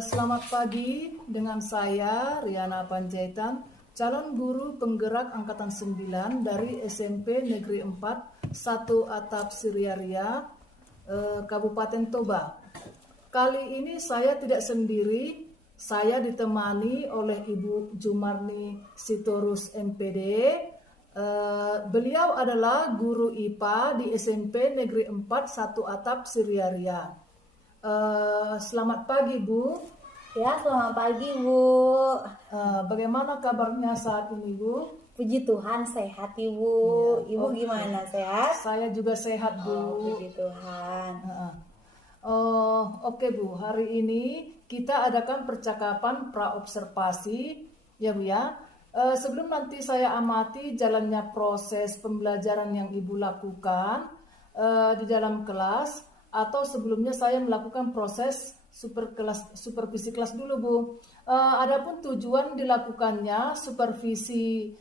Selamat pagi dengan saya Riana Panjaitan, calon guru penggerak Angkatan 9 dari SMP Negeri 4, 1 Atap Siriaria, Kabupaten Toba. Kali ini saya tidak sendiri, saya ditemani oleh Ibu Jumarni Sitorus MPD. Beliau adalah guru IPA di SMP Negeri 4, 1 Atap Siriaria. Selamat pagi Bu. Ya, selamat pagi Bu. Bagaimana kabarnya saat ini Bu? Puji Tuhan sehat Ibu. Ya, Ibu gimana, sehat? Saya juga sehat Bu. Puji Tuhan. Oke Bu, hari ini kita adakan percakapan praobservasi ya Bu ya. Sebelum nanti saya amati jalannya proses pembelajaran yang Ibu lakukan di dalam kelas, atau sebelumnya saya melakukan proses supervisi kelas dulu Bu. Adapun tujuan dilakukannya supervisi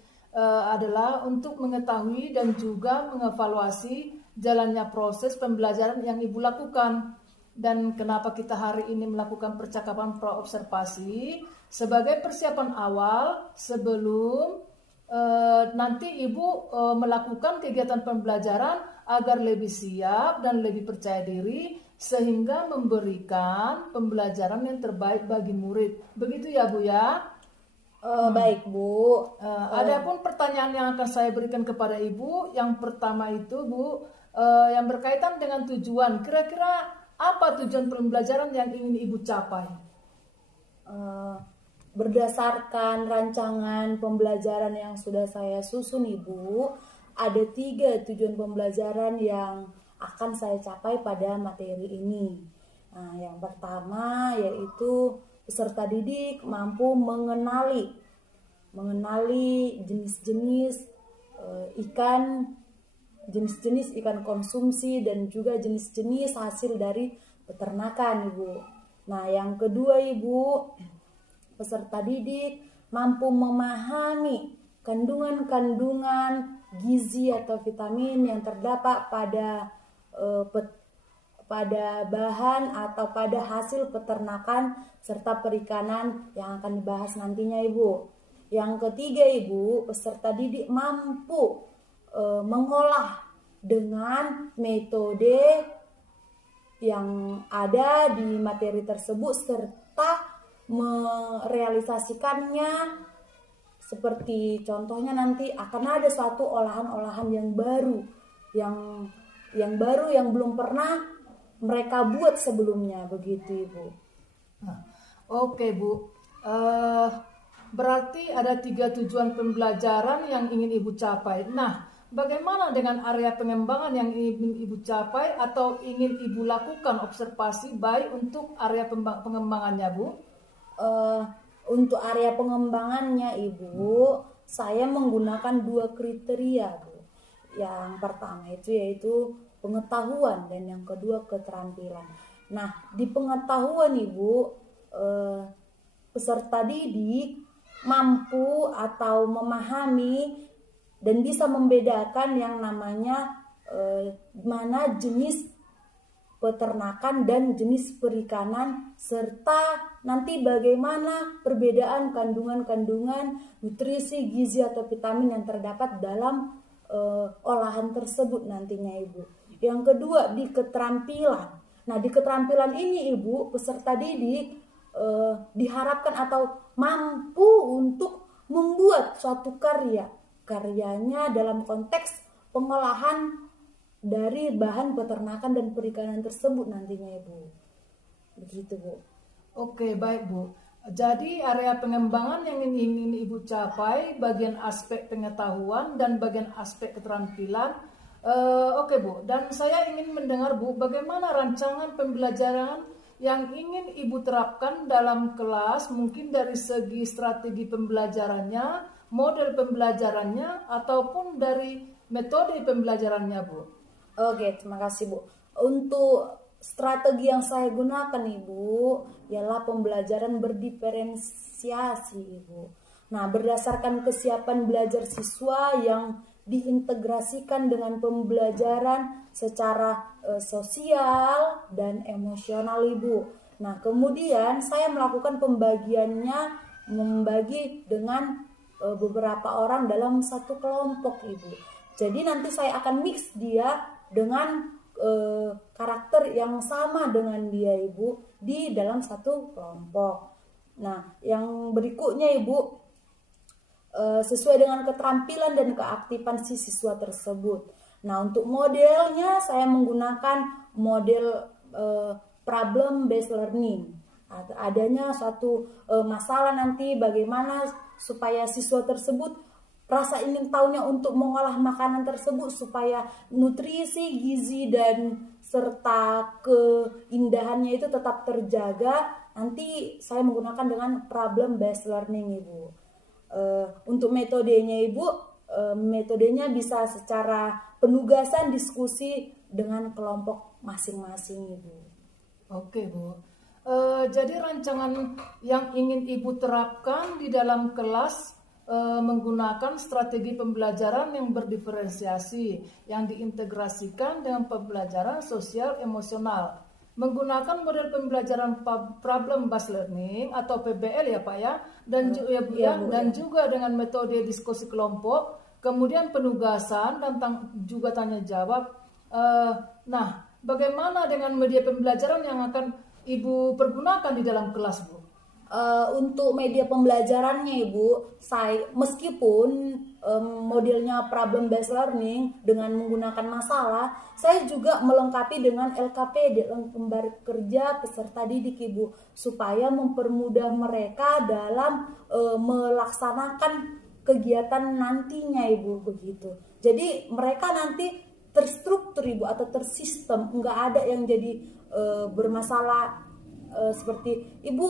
adalah untuk mengetahui dan juga mengevaluasi jalannya proses pembelajaran yang Ibu lakukan. Dan kenapa kita hari ini melakukan percakapan praobservasi sebagai persiapan awal sebelum nanti Ibu melakukan kegiatan pembelajaran agar lebih siap dan lebih percaya diri sehingga memberikan pembelajaran yang terbaik bagi murid. Begitu ya Bu ya? Baik Bu. Adapun pertanyaan yang akan saya berikan kepada Ibu, yang pertama itu Bu, yang berkaitan dengan tujuan. Kira-kira apa tujuan pembelajaran yang ingin Ibu capai? Berdasarkan rancangan pembelajaran yang sudah saya susun Ibu, ada 3 tujuan pembelajaran yang akan saya capai pada materi ini. Nah, yang pertama yaitu peserta didik mampu mengenali jenis-jenis ikan, jenis-jenis ikan konsumsi dan juga jenis-jenis hasil dari peternakan Ibu. Nah, yang kedua Ibu, peserta didik mampu memahami kandungan-kandungan gizi atau vitamin yang terdapat pada bahan atau pada hasil peternakan serta perikanan yang akan dibahas nantinya Ibu. Yang ketiga Ibu, peserta didik mampu mengolah dengan metode yang ada di materi tersebut serta merealisasikannya. Seperti contohnya nanti akan ada suatu olahan-olahan yang baru, yang belum pernah mereka buat sebelumnya, begitu Ibu. Oke Bu, berarti ada 3 tujuan pembelajaran yang ingin Ibu capai. Nah, bagaimana dengan area pengembangan yang ingin Ibu capai atau ingin Ibu lakukan observasi baik untuk area pengembangannya Bu? Untuk area pengembangannya Ibu, saya menggunakan 2 kriteria Bu. Yang pertama itu yaitu pengetahuan dan yang kedua keterampilan. Nah, di pengetahuan Ibu, peserta didik mampu atau memahami dan bisa membedakan yang namanya mana jenis peternakan dan jenis perikanan serta nanti bagaimana perbedaan kandungan-kandungan nutrisi, gizi atau vitamin yang terdapat dalam olahan tersebut nantinya Ibu. Yang kedua di keterampilan. Nah, di keterampilan ini Ibu, peserta didik diharapkan atau mampu untuk membuat suatu karyanya dalam konteks pengolahan dari bahan peternakan dan perikanan tersebut nantinya Ibu. Begitu Bu. Oke, baik Bu. Jadi area pengembangan yang ingin Ibu capai bagian aspek pengetahuan dan bagian aspek keterampilan. Oke Bu, dan saya ingin mendengar Bu, bagaimana rancangan pembelajaran yang ingin Ibu terapkan dalam kelas, mungkin dari segi strategi pembelajarannya, model pembelajarannya, ataupun dari metode pembelajarannya Bu. Oke, terima kasih Bu. Untuk strategi yang saya gunakan Ibu ialah pembelajaran berdiferensiasi Ibu. Nah, berdasarkan kesiapan belajar siswa yang diintegrasikan dengan pembelajaran secara sosial dan emosional Ibu. Nah, kemudian saya melakukan pembagiannya, membagi dengan beberapa orang dalam satu kelompok, Ibu. Jadi nanti saya akan mix dia dengan karakter yang sama dengan dia, Ibu, di dalam satu kelompok. Nah, yang berikutnya, Ibu, sesuai dengan keterampilan dan keaktifan si siswa tersebut. Nah, untuk modelnya saya menggunakan model problem based learning. Adanya suatu masalah nanti bagaimana supaya siswa tersebut rasa ingin tahunya untuk mengolah makanan tersebut supaya nutrisi, gizi, dan serta keindahannya itu tetap terjaga. Nanti saya menggunakan dengan problem based learning, Ibu. Untuk metodenya, Ibu, metodenya bisa secara penugasan diskusi dengan kelompok masing-masing, Ibu. Oke, Bu. Jadi rancangan yang ingin Ibu terapkan di dalam kelas menggunakan strategi pembelajaran yang berdiferensiasi, yang diintegrasikan dengan pembelajaran sosial emosional. Menggunakan model pembelajaran problem based learning atau PBL ya Pak ya, dan juga dengan metode diskusi kelompok, kemudian penugasan dan juga tanya jawab. Nah, bagaimana dengan media pembelajaran yang akan Ibu pergunakan di dalam kelas, Bu? Untuk media pembelajarannya, Ibu, saya meskipun modelnya problem based learning dengan menggunakan masalah, saya juga melengkapi dengan LKPD, lembar kerja peserta didik, Ibu, supaya mempermudah mereka dalam melaksanakan kegiatan nantinya, Ibu, begitu. Jadi mereka nanti terstruktur, Ibu, atau tersistem, nggak ada yang jadi bermasalah seperti Ibu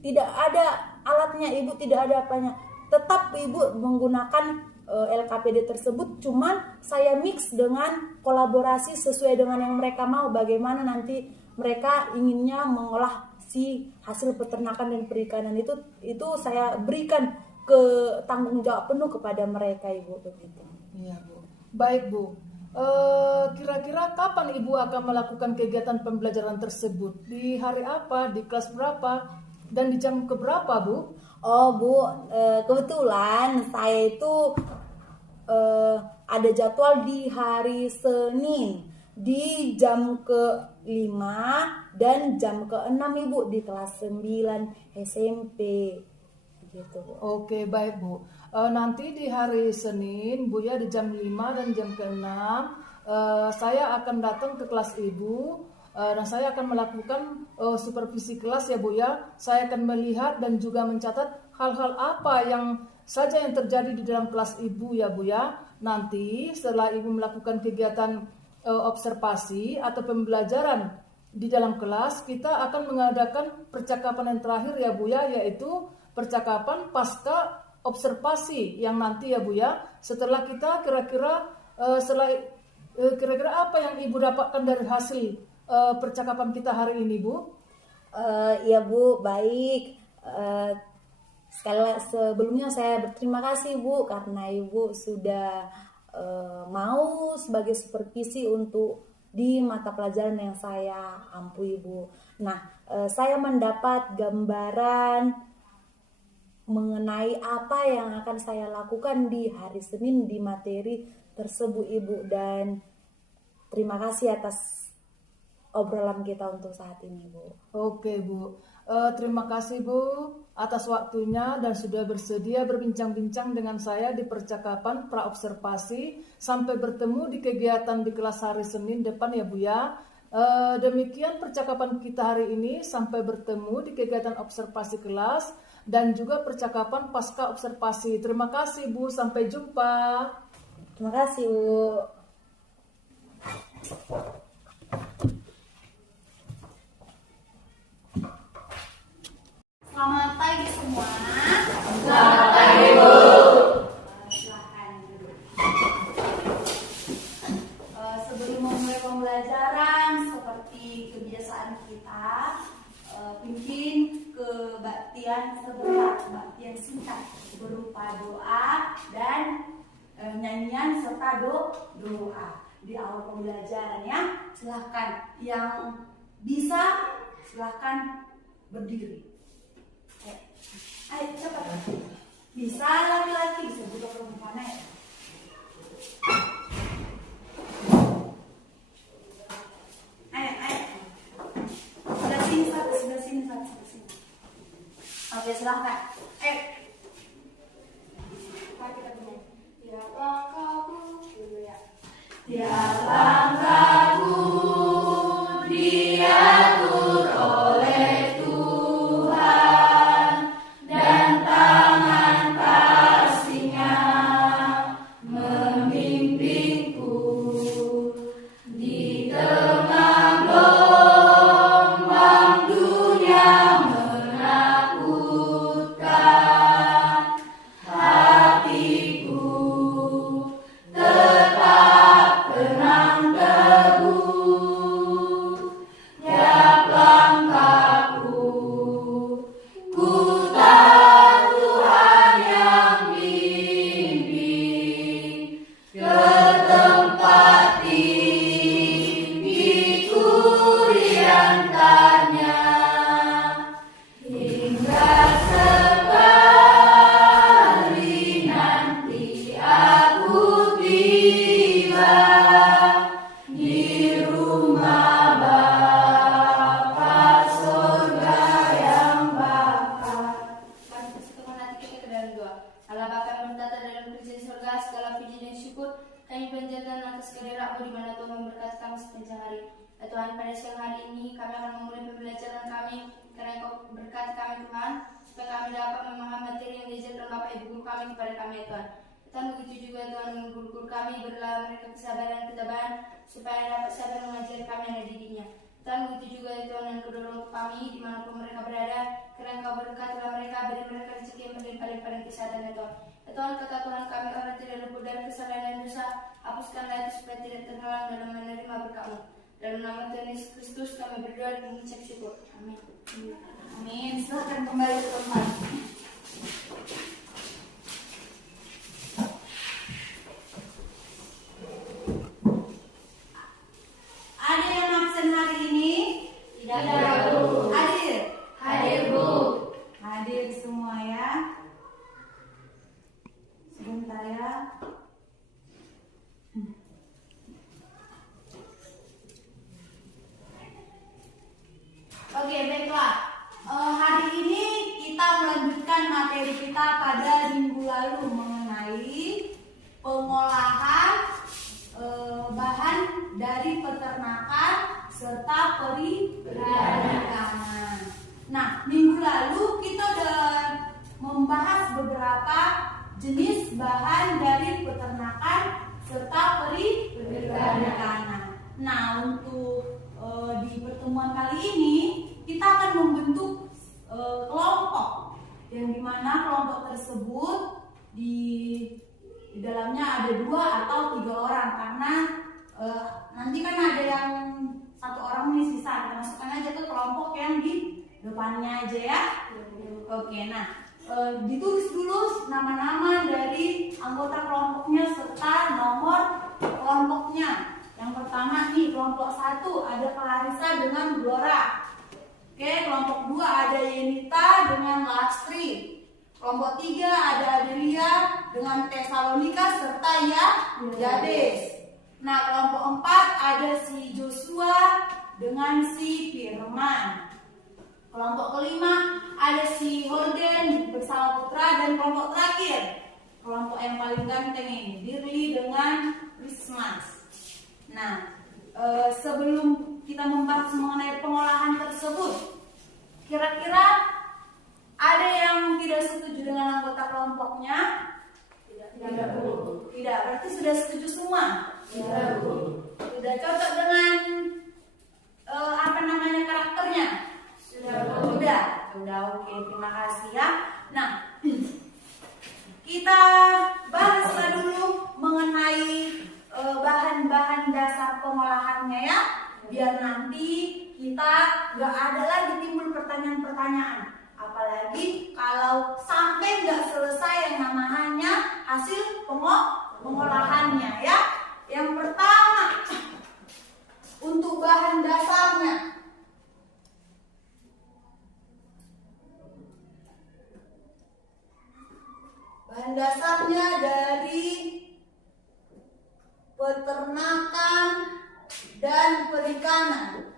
tidak ada alatnya, Ibu tidak ada apanya, tetap Ibu menggunakan LKPD tersebut, cuman saya mix dengan kolaborasi sesuai dengan yang mereka mau, bagaimana nanti mereka inginnya mengolah si hasil peternakan dan perikanan itu saya berikan ke tanggung jawab penuh kepada mereka, Ibu, begitu. Iya, Bu. Baik, Bu. Kira-kira kapan Ibu akan melakukan kegiatan pembelajaran tersebut? Di hari apa? Di kelas berapa? Dan di jam keberapa, Bu? Oh, Bu, kebetulan saya itu ada jadwal di hari Senin di jam ke-5 dan jam ke-6, Ibu, di kelas 9 SMP. Gitu, Bu. Oke, baik, Bu. Nanti di hari Senin, Bu ya, di jam 5 dan jam ke-6, saya akan datang ke kelas Ibu. Dan saya akan melakukan supervisi kelas ya, Bu ya. Saya akan melihat dan juga mencatat hal-hal apa yang saja yang terjadi di dalam kelas Ibu ya, Bu ya. Nanti setelah Ibu melakukan kegiatan observasi atau pembelajaran di dalam kelas, kita akan mengadakan percakapan yang terakhir ya, Bu ya, yaitu percakapan pasca observasi yang nanti ya, Bu ya. Setelah kita kira-kira apa yang Ibu dapatkan dari hasil percakapan kita hari ini, Bu? Ya, Bu, baik. Sebelumnya saya berterima kasih, Bu, karena Ibu sudah mau sebagai supervisi untuk di mata pelajaran yang saya ampu, Ibu. Nah, saya mendapat gambaran mengenai apa yang akan saya lakukan di hari Senin di materi tersebut, Ibu, dan terima kasih atas obrolan kita untuk saat ini, Bu. Oke, Bu. Terima kasih, Bu, atas waktunya dan sudah bersedia berbincang-bincang dengan saya di percakapan praobservasi. Sampai bertemu di kegiatan di kelas hari Senin depan ya, Bu ya. Demikian percakapan kita hari ini. Sampai bertemu di kegiatan observasi kelas dan juga percakapan pasca observasi. Terima kasih, Bu. Sampai jumpa. Terima kasih, Bu. Selamat pagi semua. Selamat pagi, Bu. Silakan duduk. Sebelum memulai pembelajaran, seperti kebiasaan kita, pimpin kebaktian sebentar, baktian singkat berupa doa dan nyanyian serta doa di awal pembelajaran ya. Silahkan yang bisa silahkan berdiri. Ayo cepat. Bisa laki-laki, bisa juga perempuan ya. Ayo. Sebelah sini. Oke, silahkan. Ayo. Kita punya. Tiap langkahku dulu ya. Tiap langkahku diatur oleh Tuhan dan tangan kasih-Nya membimbingku di tengah gelombang dunia menakutkan. Hatiku tetap tenang teguh, tiap langkahku ku tahu Tuhan yang bimbing ke tempat tinggi ku diantarnya hingga sekali nanti aku tiba di rumah Bapa surga yang bakal. Kami persatukan hati kita ke dalam doa. Allah Bapa yang menetap dalam kerajaan surga, segala puji dan syukur kami panjatkan atas kehadirat-Mu di mana Tuhan memberkati kami sepanjang hari. Ya Tuhan, pada siang hari ini kami akan memulai pembelajaran kami, karena Engkau berkati kami Tuhan, supaya kami dapat memahami materi yang diajarkan Bapak Ibu guru kami kepada kami ya Tuhan. Tuhan, begitu juga Tuhan guru-guru kami berilah mereka kesabaran dan ketabahan supaya dapat sabar mengajar kami yang ada didiknya. Tuhan, begitu juga Tuhan dan kedua orang kami dimanapun mereka berada, karena Engkau berkatilah mereka, beri mereka rezeki yang berlimpah-limpah dan kesehatan ya Tuhan. Ya Tuhan, kata Tuhan kami orang tidak luput dari kesalahan dan dosa, hapuskanlah itu supaya tidak terhalang dalam menerima berkat-Mu. Dalam nama Tuhan Yesus Kristus kami berdoa dan mengucap syukur. Amin. Amin. Silakan kembali ke tempat. Ada yang absen hari ini? Tidak, Bu. Hadir? Hadir, Bu. Hadir semua ya. Sebentar ya. Oke, baiklah. Hari ini kita melanjutkan materi kita pada minggu lalu mengenai pengolahan bahan dari peternakan serta perikanan. Nah, minggu lalu kita udah membahas beberapa jenis bahan dari peternakan serta perikanan. Nah, untuk di pertemuan kali ini kita akan membentuk kelompok, yang dimana kelompok tersebut di dalamnya ada 2 atau 3 orang, karena nanti kan ada yang 1 orang nih sisa, kita masukkan aja ke kelompok yang di depannya aja ya. Oke, nah ditulis dulu nama-nama dari anggota kelompoknya serta nomor kelompoknya. Yang pertama nih, kelompok 1 ada Clarissa dengan Glora. Oke, kelompok 2 ada Yenita dengan Lastri. Kelompok 3 ada Adelia dengan Tesalonika serta Yades. Nah, kelompok 4 ada si Joshua dengan si Firman. Kelompok kelima ada si Holden bersama Putra, dan kelompok terakhir, kelompok yang paling ganteng ini, Dirli dengan Christmas. Nah, sebelum kita membahas mengenai pengolahan tersebut, kira-kira ada yang tidak setuju dengan anggota kelompoknya? Tidak, Bu. Tidak, berarti sudah setuju semua? Tidak, Bu. Sudah cocok dengan karakternya? Sudah, Bu. Sudah, oke, terima kasih ya. Nah, kita bahaslah dulu mengenai bahan-bahan dasar pengolahannya ya, biar nanti kita gak ada lagi timbul pertanyaan-pertanyaan, apalagi kalau sampai gak selesai yang namanya hasil pengolahannya ya. Yang pertama, untuk bahan dasarnya Bahan dasarnya dari peternakan dan perikanan.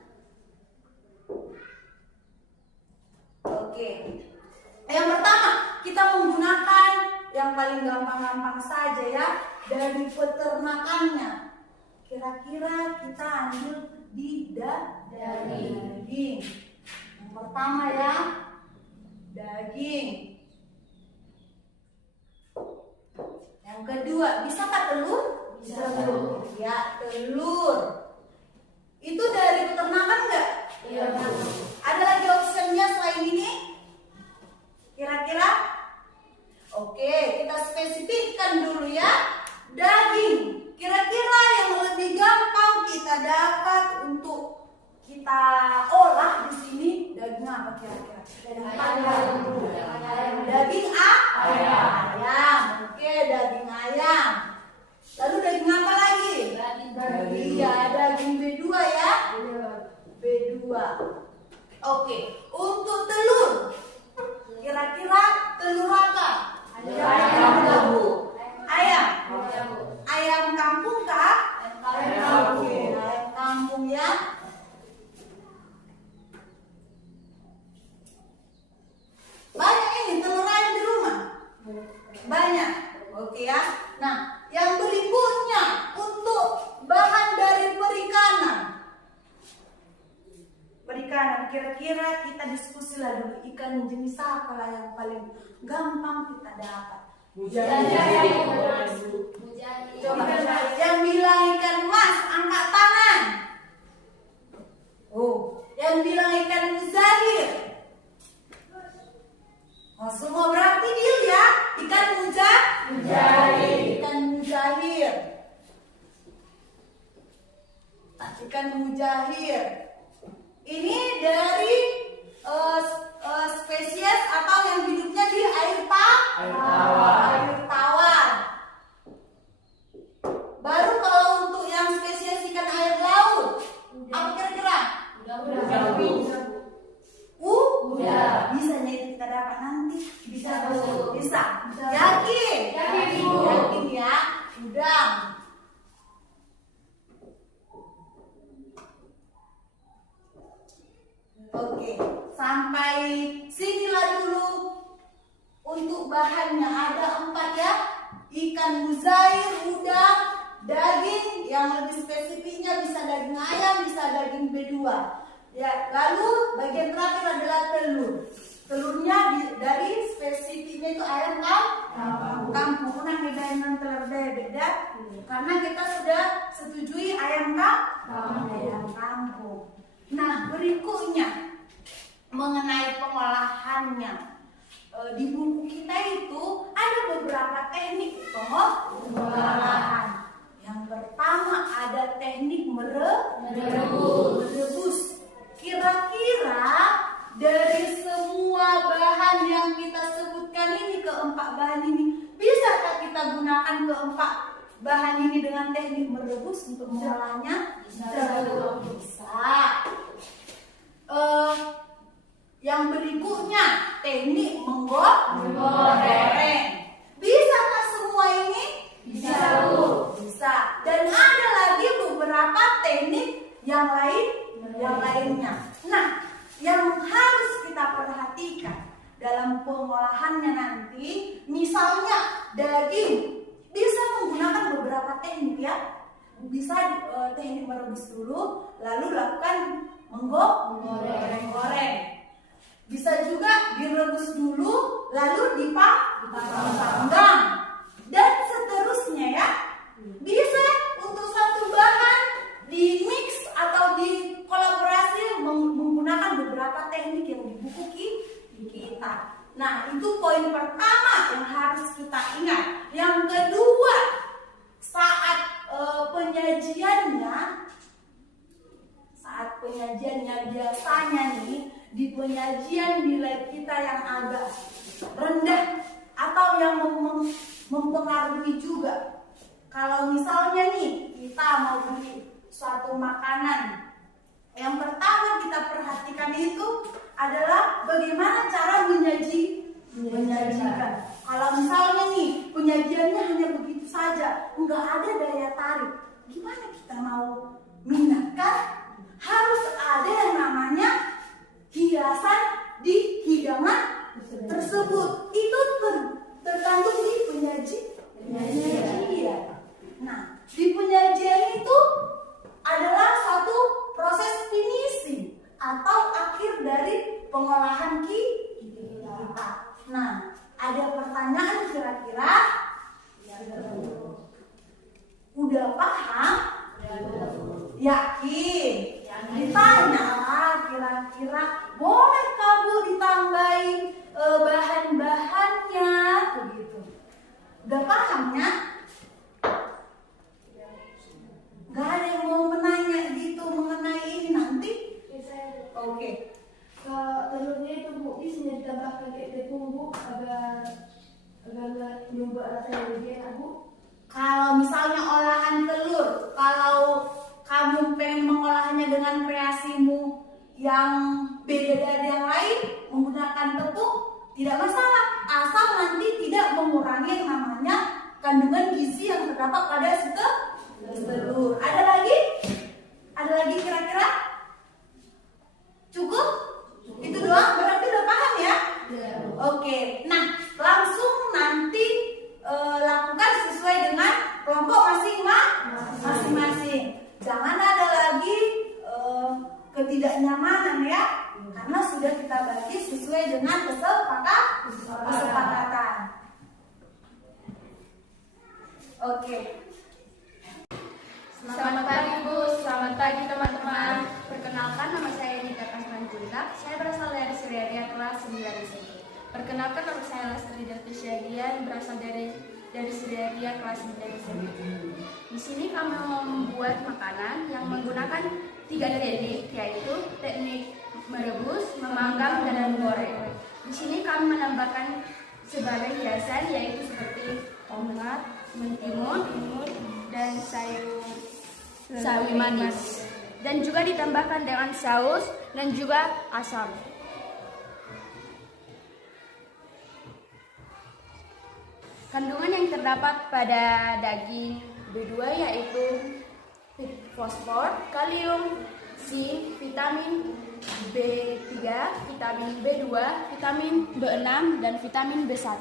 Oke. Yang pertama, kita menggunakan yang paling gampang-gampang saja ya, dari peternakannya. Kira-kira kita ambil di daging. Yang pertama ya, daging. Yang kedua, bisakah telur? Bisa telur. Ya, telur. Itu dari peternakan enggak? Iya. Ada lagi optionnya selain ini? Kira-kira? Oke, kita spesifikkan dulu ya. Daging. Kira-kira yang lebih gampang kita dapat untuk kita olah di sini daging apa kira-kira? Daging ayam. Oke, daging ayam. Lalu daging apa lagi? Iya, daging B2 ya. B2. Oke, untuk telur. Kira-kira telur apa? Ayam. Ayam kampung kah? Ayam kampung ya. Banyak ini telur ayam di rumah. Banyak. Oke ya. Nah, yang berikutnya untuk bahan dari perikanan. Perikanan, kira-kira kita diskusi lah dulu ikan jenis apa lah yang paling gampang kita dapat. Coba yang bilang ikan mas, angkat tangan. Oh, yang bilang ikan muzahir. Oh, semua berarti deal ya. Ikan muzahir. Ikan muzahir. Ikan muzahir. Ini dari spesies atau yang hidupnya di air tawar. Baru kalau untuk yang spesies ikan air laut, apa kira-kira? Bisa nih kita dapat nanti. Bisa. Yakin ya. Udang. Oke, sampai sinilah dulu untuk bahannya. Ada 4 ya, ikan muzair, udang, daging, yang lebih spesifiknya bisa daging ayam, bisa daging B2 ya. Lalu bagian terakhir adalah telur. Telurnya dari spesifiknya itu ayam kampung. Pernah bedain dengan telur beda karena kita sudah setujui ayam kampung. Nah, berikutnya mengenai pengolahannya. Di buku kita itu ada beberapa teknik pengolahan. Yang pertama ada teknik merebus. Kira-kira dari semua bahan yang kita sebutkan ini, keempat bahan ini, bisakah kita gunakan keempat bahan ini dengan teknik merebus untuk mengolahnya? Bisa. Yang berikutnya teknik menggoreng. Bisakah semua ini? Bisa. Dan ada lagi beberapa teknik yang lainnya. Nah, yang harus kita perhatikan dalam pengolahannya nanti, misalnya daging bisa menggunakan beberapa teknik ya. Bisa teknik merebus dulu, lalu lakukan menggoreng. Bisa juga direbus dulu, lalu dipanggang, dan seterusnya ya. Bisa untuk satu bahan di mix atau di kolaborasi menggunakan beberapa teknik yang di buku kita. Nah, itu poin pertama yang harus kita ingat. Yang kedua, saat penyajiannya biasanya nih, di penyajian nilai kita yang agak rendah atau yang mempengaruhi juga. Kalau misalnya nih kita mau beli suatu makanan, yang pertama kita perhatikan itu adalah bagaimana cara menyajikan. Kalau misalnya nih ada daya tarik. Gimana kita mau minat kan? Harus ada yang namanya hiasan di hidangan tersebut. Itu tergantung di penyajian. Nah, di penyajian itu adalah satu proses finishing atau akhir dari pengolahan kita. Nah, ada pertanyaan kira-kira? Udah paham? Yakin? Ditanya lah kira-kira boleh kamu ditambahin bahan-bahannya begitu. Udah pahamnya? Gak ada yang mau menanya gitu mengenai ini nanti? Oke. Telurnya itu Bu, bisa ditambahkan kayak tepung Bu agar membuat rasanya lebih enak Bu. Kalau misalnya olahan telur, kalau kamu pengen mengolahnya dengan kreasimu yang beda dari yang lain, menggunakan tepung, tidak masalah. Asal nanti tidak mengurangi yang namanya kandungan gizi yang terdapat pada telur. Ada lagi? Ada lagi kira-kira? Cukup? Itu doang? Berarti udah paham ya? Oke. Nah, langsung nanti lakukan sesuai dengan kelompok masing-masing. Jangan ada lagi ketidaknyamanan ya, karena sudah kita bagi sesuai dengan kesepakatan. Oke. Selamat pagi Bu, selamat pagi teman-teman. Perkenalkan, nama saya Nika Kasmanjunta. Saya berasal dari Suryadia kelas 9 SMP. Perkenalkan, nama saya Lestari Dartisyadian, berasal dari Suryadia kelas 9 SMP. Di sini kami membuat makanan yang menggunakan 3 teknik, yaitu teknik merebus, memanggang, dan menggoreng. Di sini kami menambahkan sebagai hiasan, yaitu seperti tomat, mentimun, dan sawi manis, dan juga ditambahkan dengan saus dan juga asam. Kandungan yang terdapat pada daging B2 yaitu fosfor, kalium, zinc, vitamin B3, vitamin B2, vitamin B6, dan vitamin B1.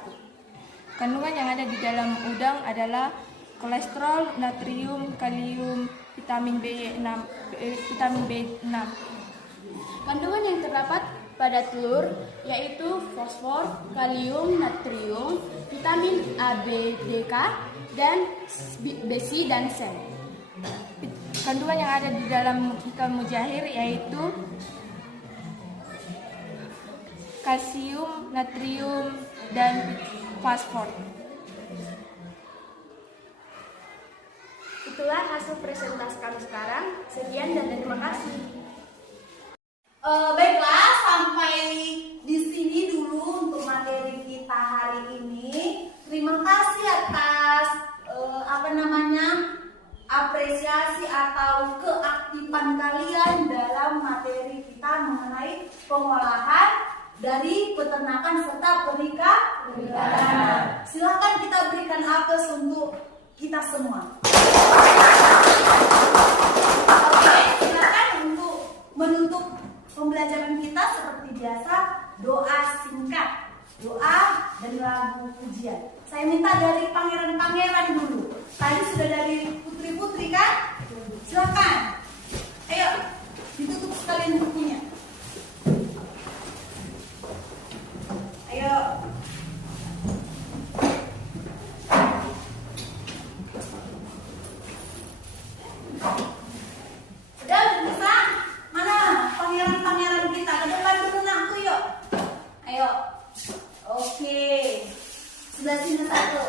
Kandungan yang ada di dalam udang adalah kolesterol, natrium, kalium, vitamin B6. Kandungan yang terdapat pada telur yaitu fosfor, kalium, natrium, vitamin A, B, D, K, dan besi dan sel. Kandungan yang ada di dalam ikan mujair yaitu kalsium, natrium, dan fosfor. Itulah hasil presentasi kami sekarang. Sekian dan terima kasih. Baiklah, sampai di sini dulu untuk materi kita hari ini. Terima kasih atas apresiasi atau keaktifan kalian dalam materi kita mengenai pengolahan dari peternakan serta perikanan. Silakan kita berikan aplaus untuk kita semua. Oke, silakan untuk menutup pembelajaran kita seperti biasa, doa singkat, doa dan lagu pujian. Saya minta dari pangeran-pangeran dulu. Tadi sudah dari putri-putri kan? Silakan. Ayo, ditutup sekalian bukunya. Ayo. Udah bisa? Mana pangeran-pangeran kita? Ke depan dulu nak tuh yuk. Ayo. Oke. Sebelah sini satu.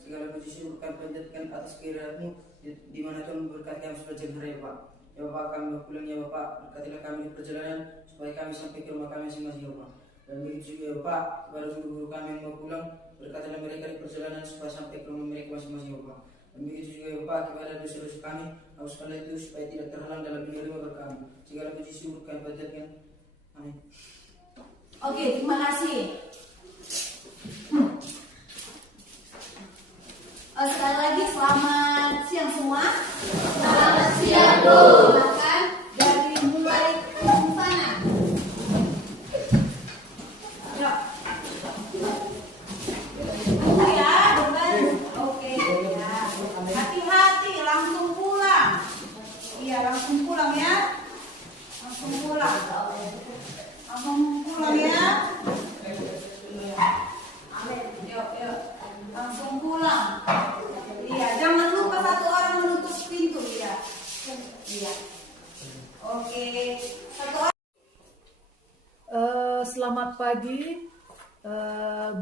segala puji syukur kami panjatkan atas kehadiran-Mu di mana Tuhan memberkati kami sepanjang hari ya Pak. Ya Bapak, kami mau pulang ya Bapak, berkatilah kami di perjalanan supaya kami sampai ke rumah kami masing-masing ya Bapak. Dan begitu juga ya Bapak, kepada guru-guru kami yang mau pulang, berkatilah mereka di perjalanan supaya sampai ke rumah mereka masing-masing ya Bapak. Dan begitu juga ya Bapak, kepada dosa-dosa kami, hapuskanlah itu supaya tidak terhalang dalam dunia kami. Segala puji syukur kami panjatkan. Amin. Oke, terima kasih. Sekali lagi selamat siang semua. Selamat siang Bu. Silakan dari mulai ke sana. Yuk. Tunggu ya, beban. Oke ya. Hati-hati, langsung pulang. Iya, langsung pulang ya. Langsung pulang. Langsung pulang ya. Yuk, yuk. Langsung pulang. Iya, jangan lupa satu orang menutup pintu ya. Iya. Oke. Satu orang. Selamat pagi.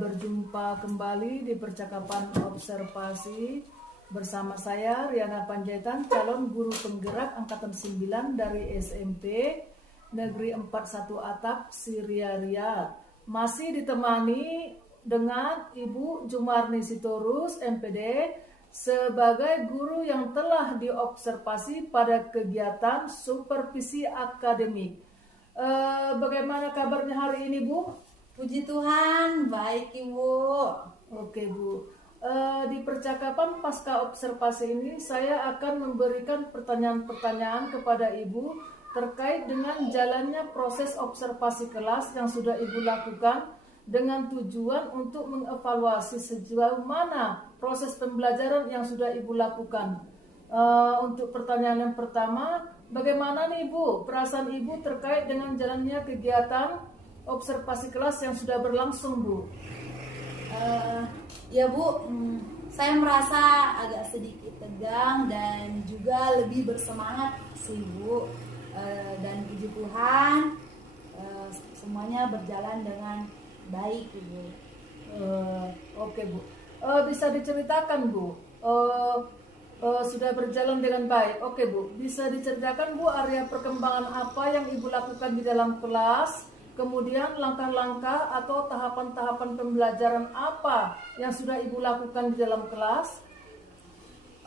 Berjumpa kembali di percakapan observasi bersama saya Riana Panjaitan, calon guru penggerak angkatan 9 dari SMP Negeri 41 Atap, Siria Riyadh. Masih ditemani dengan Ibu Jumarni Sitorus, MPD, sebagai guru yang telah diobservasi pada kegiatan supervisi akademik. Bagaimana kabarnya hari ini, Bu? Puji Tuhan, baik Ibu. Oke, Bu. Di percakapan pasca observasi ini, saya akan memberikan pertanyaan-pertanyaan kepada Ibu terkait dengan jalannya proses observasi kelas yang sudah Ibu lakukan dengan tujuan untuk mengevaluasi sejauh mana proses pembelajaran yang sudah Ibu lakukan. Untuk pertanyaan yang pertama, bagaimana nih Ibu perasaan Ibu terkait dengan jalannya kegiatan observasi kelas yang sudah berlangsung, Bu? Ya Bu, saya merasa agak sedikit tegang dan juga lebih bersemangat sih Bu. Dan puji Tuhan, semuanya berjalan dengan baik Ibu. Oke Bu, bisa diceritakan Bu, sudah berjalan dengan baik. Oke Bu, bisa diceritakan Bu area perkembangan apa yang Ibu lakukan di dalam kelas, kemudian langkah-langkah atau tahapan-tahapan pembelajaran apa yang sudah Ibu lakukan di dalam kelas?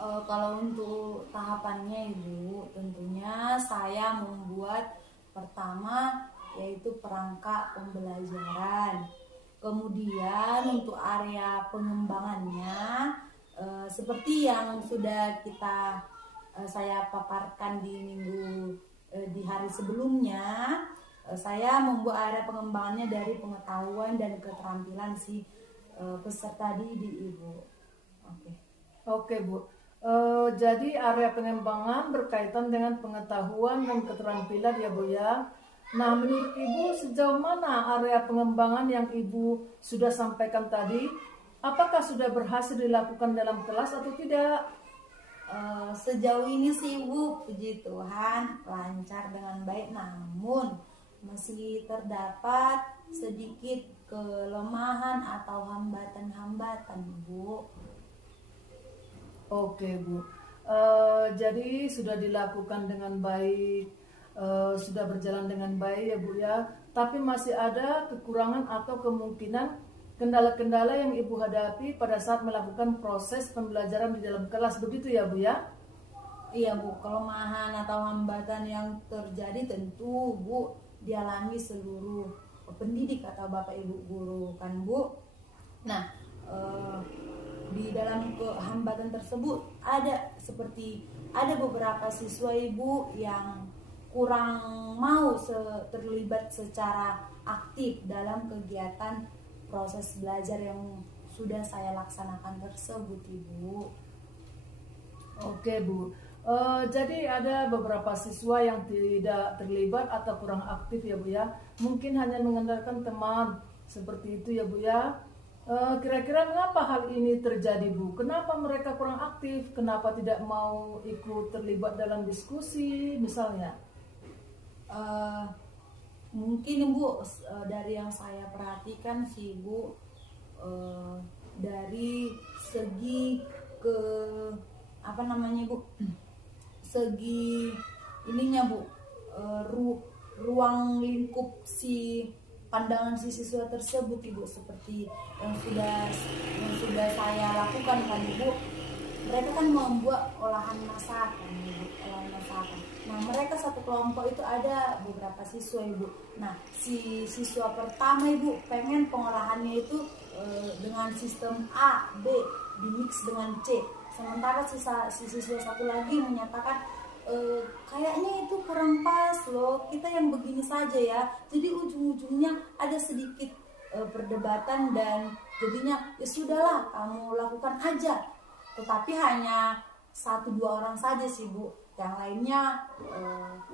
Kalau untuk tahapannya Ibu, tentunya saya membuat pertama yaitu perangkat pembelajaran. Kemudian untuk area pengembangannya seperti yang sudah saya paparkan di hari sebelumnya, saya membuat area pengembangannya dari pengetahuan dan keterampilan si peserta didik Ibu. Oke Bu. Jadi area pengembangan berkaitan dengan pengetahuan dan keterampilan ya Bu ya. Nah, menurut Ibu sejauh mana area pengembangan yang Ibu sudah sampaikan tadi? Apakah sudah berhasil dilakukan dalam kelas atau tidak? Sejauh ini sih Ibu, puji Tuhan lancar dengan baik, namun masih terdapat sedikit kelemahan atau hambatan-hambatan Bu. Oke Bu. Jadi sudah dilakukan dengan baik, sudah berjalan dengan baik ya Bu ya. Tapi masih ada kekurangan atau kemungkinan kendala-kendala yang Ibu hadapi pada saat melakukan proses pembelajaran di dalam kelas, begitu ya Bu ya? Iya Bu, kelemahan atau hambatan yang terjadi tentu Bu dialami seluruh pendidik atau Bapak Ibu guru kan Bu. Nah, di dalam hambatan tersebut ada beberapa siswa Ibu yang kurang mau terlibat secara aktif dalam kegiatan proses belajar yang sudah saya laksanakan tersebut Ibu. Oke Bu. Jadi ada beberapa siswa yang tidak terlibat atau kurang aktif ya Bu ya. Mungkin hanya mengandalkan teman seperti itu ya Bu ya. Kira-kira mengapa hal ini terjadi Bu? Kenapa mereka kurang aktif? Kenapa tidak mau ikut terlibat dalam diskusi misalnya? Mungkin Ibu dari yang saya perhatikan sih Bu, dari segi ke apa namanya Bu, segi ininya Bu, ruang lingkup si pandangan si siswa tersebut Ibu, seperti yang sudah saya lakukan kan Ibu. Mereka kan membuat olahan masakan Ibu, olahan masakan. Nah, mereka satu kelompok itu ada beberapa siswa Ibu. Nah, si siswa pertama Ibu pengen pengolahannya itu dengan sistem A, B dimix dengan C. Sementara si siswa satu lagi menyatakan kayaknya itu kurang pas loh, kita yang begini saja ya. Jadi ujung-ujungnya ada sedikit perdebatan dan jadinya ya sudahlah kamu lakukan aja. Tetapi hanya 1-2 orang saja sih Bu, yang lainnya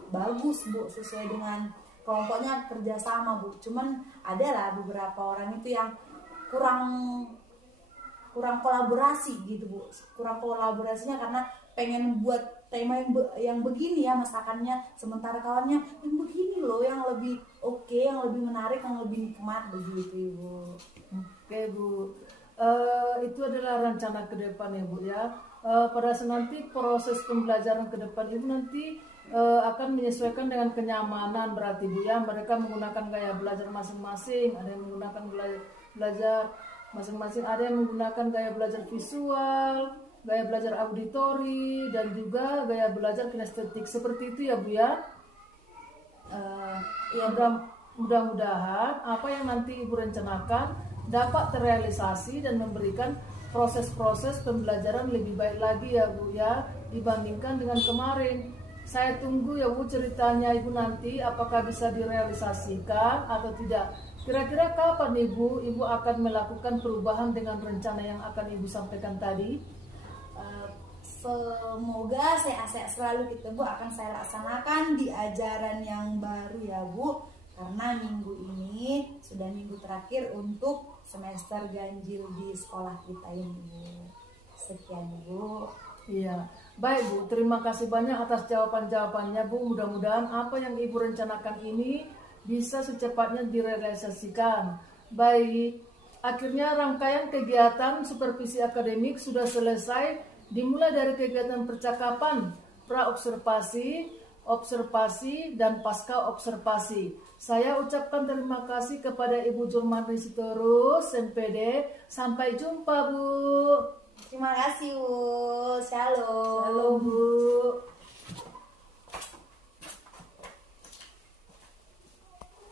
bagus Bu, sesuai dengan kelompoknya kerjasama Bu. Cuman adalah beberapa orang itu yang kurang kolaborasi gitu Bu, kurang kolaborasinya karena pengen buat tema yang begini ya masakannya, sementara kawannya yang begini loh, yang lebih oke, yang lebih menarik, yang lebih nikmat begitu Ibu. Oke Bu, itu adalah rencana ke depan ya Bu ya. Pada saat nanti proses pembelajaran ke depan itu nanti akan menyesuaikan dengan kenyamanan berarti Bu ya. Mereka menggunakan gaya belajar masing-masing, ada yang menggunakan belajar masing-masing, ada yang menggunakan gaya belajar visual, gaya belajar auditori, dan juga gaya belajar kinestetik. Seperti itu ya Bu ya. Ya mudah-mudahan apa yang nanti Ibu rencanakan dapat terrealisasi dan memberikan proses-proses pembelajaran lebih baik lagi ya Bu ya, dibandingkan dengan kemarin. Saya tunggu ya Bu ceritanya Ibu nanti, apakah bisa direalisasikan atau tidak. Kira-kira kapan Ibu akan melakukan perubahan dengan rencana yang akan Ibu sampaikan tadi? Semoga sehat-sehat selalu kita Bu, akan saya laksanakan di ajaran yang baru ya Bu. Karena minggu ini sudah minggu terakhir untuk semester ganjil di sekolah kita ini Bu. Sekian Bu. Iya, baik Bu, terima kasih banyak atas jawaban-jawabannya Bu. Mudah-mudahan apa yang Ibu rencanakan ini bisa secepatnya direalisasikan. Baik, akhirnya rangkaian kegiatan supervisi akademik sudah selesai, dimulai dari kegiatan percakapan, praobservasi, observasi, dan pasca observasi. Saya ucapkan terima kasih kepada Ibu Jurmani Sitorus, MPD. Sampai jumpa Bu. Terima kasih Bu. Shalom. Halo Bu.